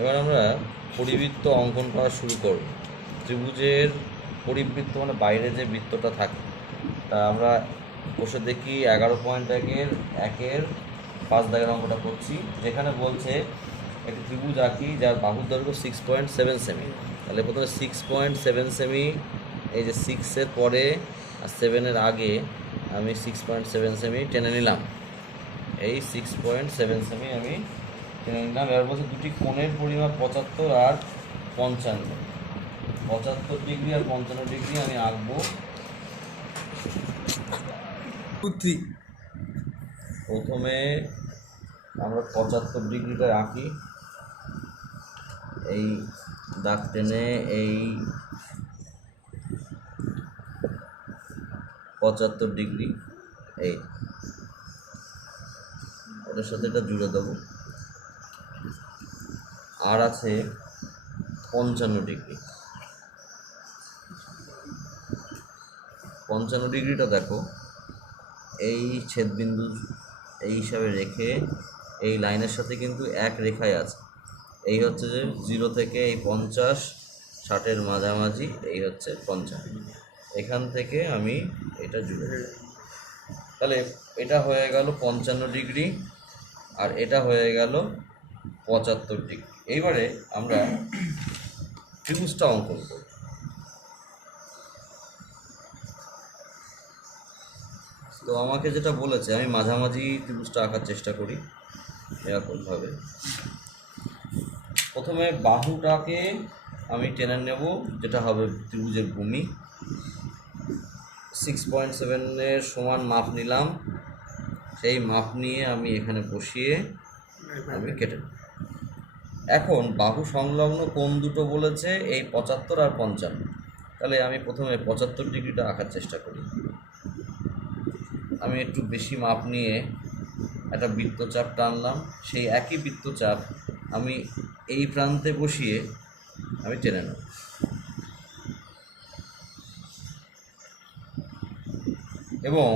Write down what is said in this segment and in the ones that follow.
এবার আমরা পরিবৃত্ত অঙ্কন করা শুরু করব। ত্রিভুজের পরিবৃত্ত মানে বাইরে যে বৃত্তটা থাকে, তা আমরা বসে দেখি এগারো পয়েন্ট একের একের পাঁচ দাগের অঙ্কটা করছি, যেখানে বলছে একটি ত্রিভুজ আঁকি যার বাহুর দৈর্ঘ্য সিক্স পয়েন্ট সেভেন সেমি তাহলে প্রথমে সিক্স পয়েন্ট সেভেন সেমি এই যে সিক্সের পরে আর সেভেনের আগে আমি সিক্স পয়েন্ট সেভেন সেমি টেনে নিলাম। এই সিক্স পয়েন্ট সেভেন সেমি আমি টেনে নিলাম এবার বলছে দুটি কোণের পরিমাপ পঁচাত্তর আর পঞ্চান্ন। পঁচাত্তর ডিগ্রি আর পঞ্চান্ন ডিগ্রি আমি আঁকবো। প্রথমে আমরা পঁচাত্তর ডিগ্রিটা আঁকি। এই দাগ টেনে এই পঁচাত্তর ডিগ্রি এই। ওটার সাথে এটা জুড়ে দেবো। আর আছে পঞ্চান্ন ডিগ্রি। পঞ্চান্ন ডিগ্রিটা দেখো, এই ছেদবিন্দু এই হিসাবে রেখে এই লাইনের সাথে কিন্তু এক রেখায় আছে। এই হচ্ছে যে জিরো থেকে এই পঞ্চাশ, ষাটের মাঝামাঝি, এই হচ্ছে পঞ্চান্ন। এখান থেকে আমি এটা জুড়ে তাহলে এটা হয়ে গেল পঞ্চান্ন ডিগ্রি, আর এটা হয়ে গেল পঁচাত্তর ডিগ্রি এইবারে আমরা ত্রিভুজটা অঙ্কন করব। তো আমাকে যেটা বলেছে, আমি মাঝামাঝি ত্রিভুজটা আঁকার চেষ্টা করি, এরকমভাবে। প্রথমে বাহুটাকে আমি টেনে নেব, যেটা হবে ত্রিভুজের ভূমি। সিক্স পয়েন্ট সেভেনের সমান মাপ নিলাম। সেই মাপ নিয়ে আমি এখানে বসিয়ে আমি কেটে এখন বাহু সংলগ্ন কোন দুটো বলেছে এই পঁচাত্তর আর পঞ্চান্ন। তাহলে আমি প্রথমে পঁচাত্তর ডিগ্রিটা আঁকার চেষ্টা করি। আমি একটু বেশি মাপ নিয়ে একটা বৃত্তচাপ টানলাম। সেই একই বৃত্তচাপ আমি এই প্রান্তে বসিয়ে আমি টেনে নেব। এবং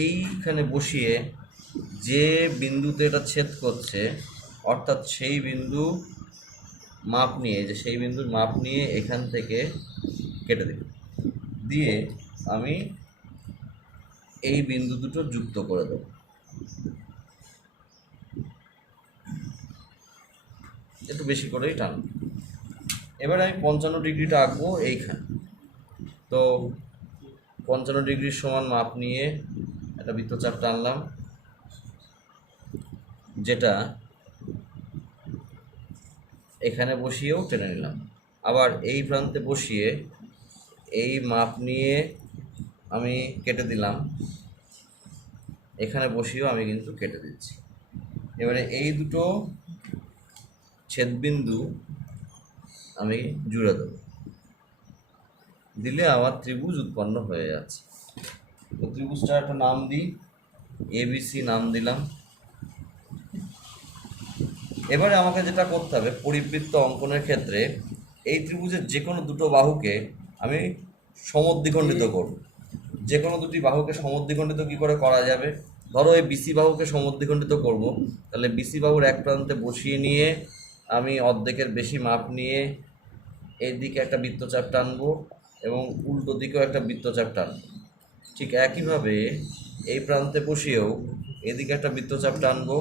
এইখানে বসিয়ে যে বিন্দুতে এটা ছেদ করছে, অর্থাৎ সেই বিন্দু মাপ নিয়ে, যে সেই বিন্দুর মাপ নিয়ে এখান থেকে কেটে দিই দিয়ে আমি এই বিন্দু দুটো যুক্ত করে দেব। একটু বেশি করেই টান এবার আমি পঞ্চান্ন ডিগ্রিটা আঁকবো এইখানে। তো পঞ্চান্ন ডিগ্রির সমান মাপ নিয়ে একটা বৃত্তচাপ টানলাম। যেটা এখানে বসিয়েও টেনে নিলাম। আবার এই প্রান্তে বসিয়ে এই মাপ নিয়ে আমি কেটে দিলাম। এখানে বসিয়েও আমি কিন্তু কেটে দিচ্ছি। এবারে এই দুটো ছেদবিন্দু আমি জুড়ে দেব। দিলে আমার ত্রিভুজ উৎপন্ন হয়ে যাচ্ছে। তো ত্রিভুজটা একটা নাম দিই। এবিসি নাম দিলাম। এবারে আমাকে যেটা করতে হবে, পরিবৃত্ত অঙ্কনের ক্ষেত্রে এই ত্রিভুজের যে কোনো দুটো বাহুকে আমি সমদ্বিখণ্ডিত করব। যে কোনো দুটি বাহুকে সমদ্বিখণ্ডিত কী করে করা যাবে? ধরো এই বিসি বাহুকে সমদ্বিখণ্ডিত করব, তাহলে বিসি বাহুর এক প্রান্তে বসিয়ে নিয়ে আমি অর্ধেকের বেশি মাপ নিয়ে এই দিকে একটা বৃত্তচাপ টানব এবং উল্টো দিকেও একটা বৃত্তচাপ টানব। ঠিক একইভাবে এই প্রান্তে বসিয়েও এদিকে একটা বৃত্তচাপ টানবো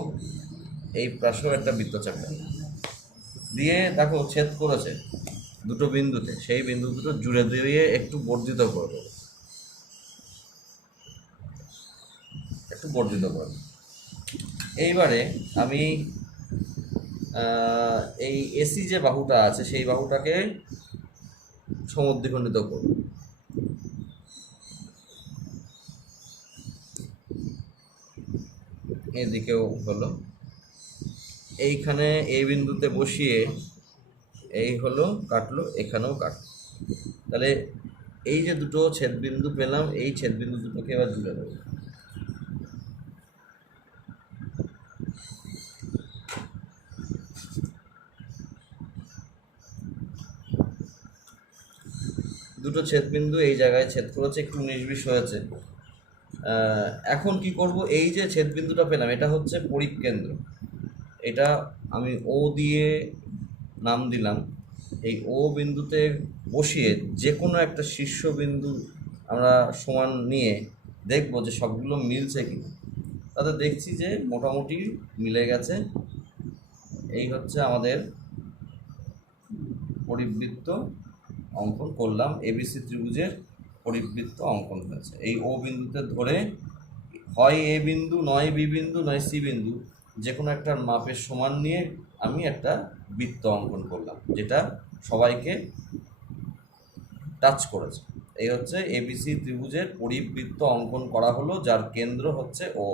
এই পাশেও একটা বৃত্তচাপ। টানবো দিয়ে দেখো ছেদ করেছে দুটো বিন্দুতে, সেই বিন্দু দুটো জুড়ে দিয়ে একটু বর্ধিত করে দেবো একটু বর্ধিত করে দেবো। এইবারে আমি এই এসি যে বাহুটা আছে, সেই বাহুটাকে সমদ্বিখণ্ডিত করব। এদিকেও হলো। এইখানে এই বিন্দুতে বসিয়ে এই হলো কাটলো, এখানেও কাটলো। তাহলে এই যে দুটো ছেদবিন্দু পেলাম, এই ছেদবিন্দু দুটোকে এবার জুড়ে দেবো। দুটো ছেদবিন্দু এই জায়গায় ছেদ করেছে, একটু বিশ হয়েছে। এখন কি করব? এই যে ছেদবিন্দুটা পেলাম, এটা হচ্ছে পরিকেন্দ্র এটা আমি ও দিয়ে নাম দিলাম। এই ও বিন্দুতে বসিয়ে যে কোনো একটা শীর্ষবিন্দু আমরা সমান নিয়ে দেখব যে সবগুলো মিলছে কি তাতে দেখছি যে মোটামুটি মিলে গেছে। এই হচ্ছে আমাদের পরিবৃত্ত অঙ্কন করলাম। এবিসি ত্রিভুজের পরিবৃত্ত অঙ্কন হয়েছে। এই ও বিন্দুতে ধরে হয় এ বিন্দু, নয় বি বিন্দু, নয় সি বিন্দু। যে কোনো একটা মাপের সমান নিয়ে আমি একটা বৃত্ত অঙ্কন করলাম, যেটা সবাইকে টাচ করেছে। এই হচ্ছে এবিসি ত্রিভুজের পরিবৃত্ত অঙ্কন করা হলো, যার কেন্দ্র হচ্ছে ও